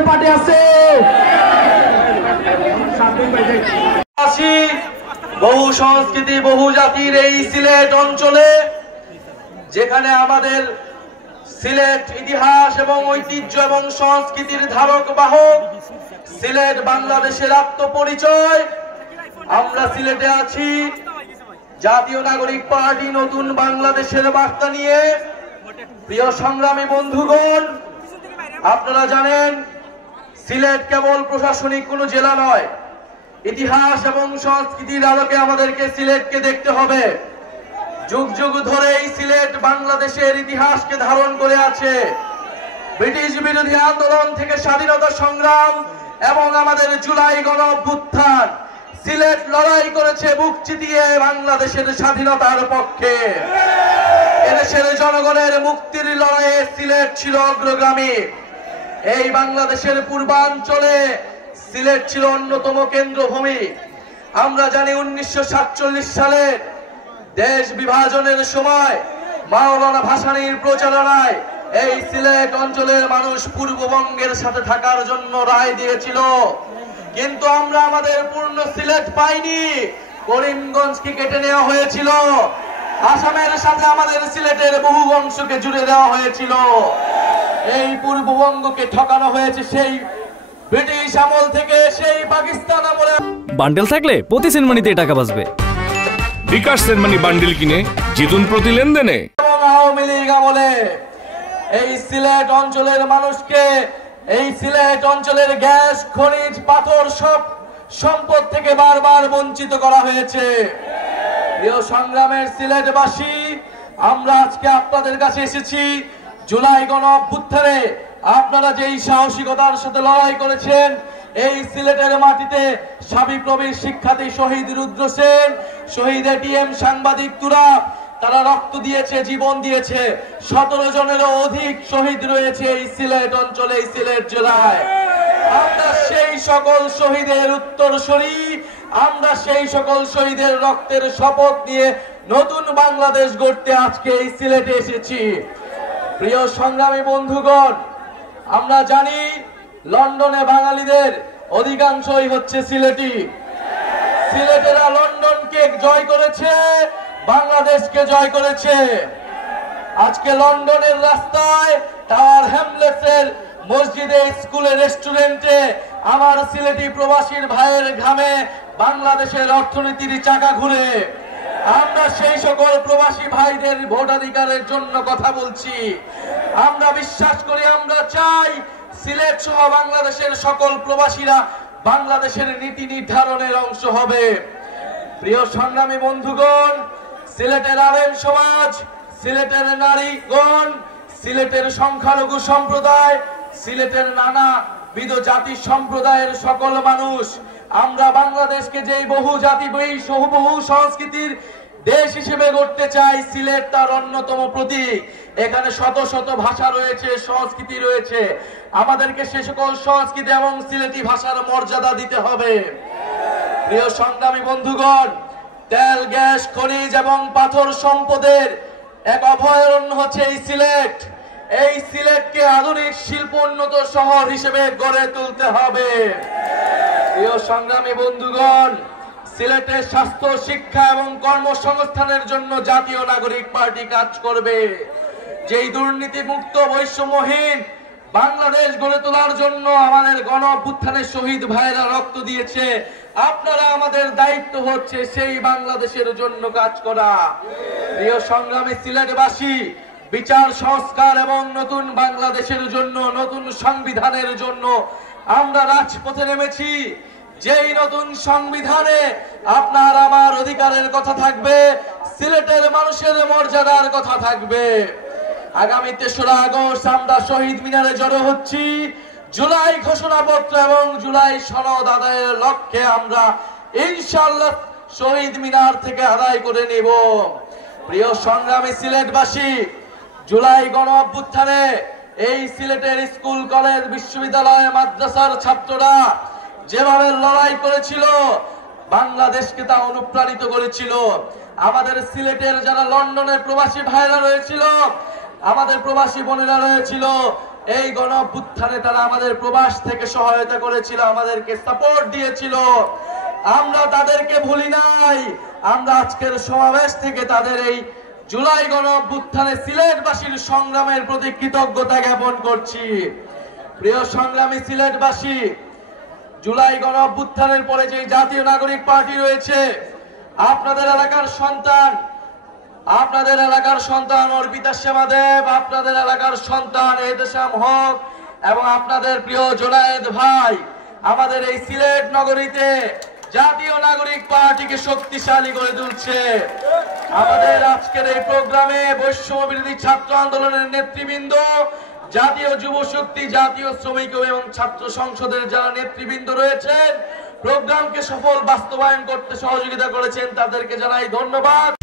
আমাদের পার্টি আছে। বহু সংস্কৃতি বহু জাতির এই সিলেট অঞ্চলে, যেখানে আমাদের সিলেট ইতিহাস এবং ঐতিহ্য এবং সংস্কৃতির ধারক বাহক, সিলেট বাংলাদেশের আত্মপরিচয়। আমরা সিলেটে আছি জাতীয় নাগরিক পার্টি নতুন বাংলাদেশের বার্তা নিয়ে। প্রিয় সংগ্রামী বন্ধুগণ, আপনারা জানেন সিলেট কেবল প্রশাসনিক কোনো জেলা নয়। ইতিহাস এবং সংস্কৃতির আলোকে আমাদেরকে সিলেটকে দেখতে হবে। যুগ যুগ ধরে এই সিলেট বাংলাদেশের ইতিহাসকে ধারণ করে আছে। ব্রিটিশ বিরোধী আন্দোলন থেকে স্বাধীনতা সংগ্রাম এবং আমাদের জুলাই গণ অভ্যুত্থান, সিলেট লড়াই করেছে বুক চিতিয়ে বাংলাদেশের স্বাধীনতার পক্ষে। এদেশের জনগণের মুক্তির লড়াইয়ে সিলেট ছিল অগ্রগামী। এই বাংলাদেশের পূর্বাঞ্চলে সিলেট ছিল অন্যতম কেন্দ্রভূমি। আমরা জানি 1947 সালে দেশ বিভাজনের সময় মাওলানা ভাসানীর প্রচারণায় এই সিলেট অঞ্চলের মানুষ পূর্ববঙ্গের সাথে থাকার জন্য রায় দিয়েছিল, কিন্তু আমরা আমাদের পূর্ণ সিলেট পাইনি। করিমগঞ্জকে কেটে নেওয়া হয়েছিল, আসামের সাথে আমাদের সিলেটের বহু অংশকে জুড়ে দেওয়া হয়েছিল। এই পূর্ববঙ্গকে ঠকানো হয়েছে সেই ব্রিটিশ আমল থেকে, সেই পাকিস্তান আমলে। বান্ডেল থাকলে প্রতি সেনমানিতে টাকা বাঁচবে। বিকাশ সেনমানি বান্ডেল কিনে জিতুন প্রতি লেনদেনে। এবং আওয়ামী লীগ আমলে এই সিলেট অঞ্চলের মানুষকে, এই সিলেট অঞ্চলের গ্যাস, খনিজ, পাথর সব সম্পদ থেকে বারবার বঞ্চিত করা হয়েছে। প্রিয় সংগ্রামের সিলেটবাসী, আমরা আজকে আপনাদের কাছে এসেছি জুলাই গণ অভ্যুত্থানে আপনারা যেই সাহসিকতার সাথে লড়াই করেছেন, এই সিলেটের মাটিতে সাবিপ্রবির শিক্ষার্থী শহীদ রুদ্র সেন, শহীদ এটিএম সাংবাদিক তুরাব, তারা রক্ত দিয়েছে, জীবন দিয়েছে। 17 জনেরও অধিক শহীদ রয়েছে এই সিলেট অঞ্চলে, এই সিলেট জেলায়। আমরা সেই সকল শহীদের উত্তরসূরি, আমরা সেই সকল শহীদের রক্তের শপথ নিয়ে নতুন বাংলাদেশ গড়তে আজকে এই সিলেটে এসেছি। প্রিয় সংগ্রামী বন্ধুগণ, আমরা জানি লন্ডনে বাঙালিদের অধিকাংশই হচ্ছে সিলেটি। সিলেটেরা লন্ডনকে জয় করেছে, বাংলাদেশকে জয় করেছে। আজকে লন্ডনের রাস্তায়, টাওয়ার হ্যামলেটসের মসজিদে, স্কুলে, রেস্টুরেন্টে আমার সিলেটি প্রবাসীর ভাইয়ের ঘামে বাংলাদেশের অর্থনীতির চাকা ঘুরে। আমরা সেই সকল প্রবাসী ভাইদের ভোটাধিকারের জন্য কথা বলছি। আমরা বিশ্বাস করি, আমরা চাই সিলেট সহ বাংলাদেশের সকল প্রবাসীরা বাংলাদেশের নীতি নির্ধারণের অংশ হবে। প্রিয় সংগ্রামী বন্ধুগণ, সিলেটের আলেম সমাজ, সিলেটের নারীগণ, সিলেটের সংখ্যালঘু সম্প্রদায়, সিলেটের নানাবিধ জাতি সম্প্রদায়ের সকল মানুষ, আমরা বাংলাদেশকে যেই বহু জাতি বহু সংস্কৃতির দেশ হিসেবে গড়তে চাই, সিলেট তার অন্যতম প্রতীক। এখানে শত শত ভাষা রয়েছে, সংস্কৃতি রয়েছে। আমাদেরকে সে সকল সংস্কৃতি এবং সিলেটি ভাষার মর্যাদা দিতে হবে। প্রিয় সংগ্রামী বন্ধুগণ, তেল, গ্যাস, খনিজ এবং পাথর সম্পদের এক অভয়ারণ্য হচ্ছে এই সিলেট। এই সিলেটকে আধুনিক শিল্পোন্নত শহর হিসেবে গড়ে তুলতে হবে। প্রিয় সংগ্রামী বন্ধুগণ, সিলেটের স্বাস্থ্য, শিক্ষা এবং কর্মসংস্থানের জন্য জাতীয় নাগরিক পার্টি কাজ করবে। যেই দুর্নীতি মুক্ত বৈষম্যহীন বাংলাদেশ গড়ে তোলার জন্য আমাদের গণ অভ্যুত্থানের শহীদ ভাইরা রক্ত দিয়েছে, আপনারা আমাদের দায়িত্ব হচ্ছে সেই বাংলাদেশের জন্য কাজ করা। প্রিয় সংগ্রামী সিলেটবাসী, বিচার সংস্কার এবং নতুন বাংলাদেশের জন্য, নতুন সংবিধানের জন্য আমরা রাজপথে নেমেছি। যেই নতুন সংবিধানে আপনার আমার অধিকারের কথা থাকবে, সিলেটের মানুষের মর্যাদার কথা থাকবে। আগামী 3রা আগস্ট আমরা শহীদ মিনারে জড়ো হচ্ছি। জুলাই ঘোষণাপত্র এবং জুলাই সনদ আদায়ের লক্ষ্যে আমরা ইনশাআল্লাহ শহীদ মিনার থেকে আদায় করে নেব। প্রিয় সংগ্রামী সিলেটবাসী, জুলাই গণ অভ্যুত্থানে এই সিলেটের স্কুল, কলেজ, বিশ্ববিদ্যালয়, মাদ্রাসার ছাত্ররা যেভাবে লড়াই করেছিল, বাংলাদেশকে তা অনুপ্রাণিত করেছিল। আমাদের সিলেটের যারা লন্ডনের প্রবাসী ভাইরা রয়েছিল, আমাদের প্রবাসী বোনেরা রয়েছিল, এই গণ অভ্যুত্থানে তারা আমাদের প্রবাস থেকে সহায়তা করেছিল, আমাদেরকে সাপোর্ট দিয়েছিল। আমরা তাদেরকে ভুলি নাই। আমরা আজকের সমাবেশ থেকে তাদের এই জুলাই গণ অভ্যুত্থানে সিলেটবাসীর সংগ্রামের প্রতি কৃতজ্ঞতা জ্ঞাপন করছি। প্রিয় সংগ্রামী সিলেটবাসী, জুলাই গণ অভ্যুত্থানের পরে যে জাতীয় নাগরিক পার্টি রয়েছে, আপনাদের এলাকার সন্তান অর্পিতা সেবাদেব, আপনাদের এলাকার সন্তান এহতেশাম হক এবং আপনাদের প্রিয় জোনায়েদ ভাই আমাদের এই সিলেট নগরীতে জাতীয় নাগরিক পার্টিকে শক্তিশালী করে তুলছে। আমাদের আজকের এই প্রোগ্রামে বৈষম্য বিরোধী ছাত্র আন্দোলনের নেতৃবৃন্দ, জাতীয় যুব শক্তি, জাতীয় শ্রমিক এবং ছাত্র সংসদের যারা নেতৃবৃন্দ রয়েছেন, প্রোগ্রামকে সফল বাস্তবায়ন করতে সহযোগিতা করেছেন, তাদেরকে জানাই ধন্যবাদ।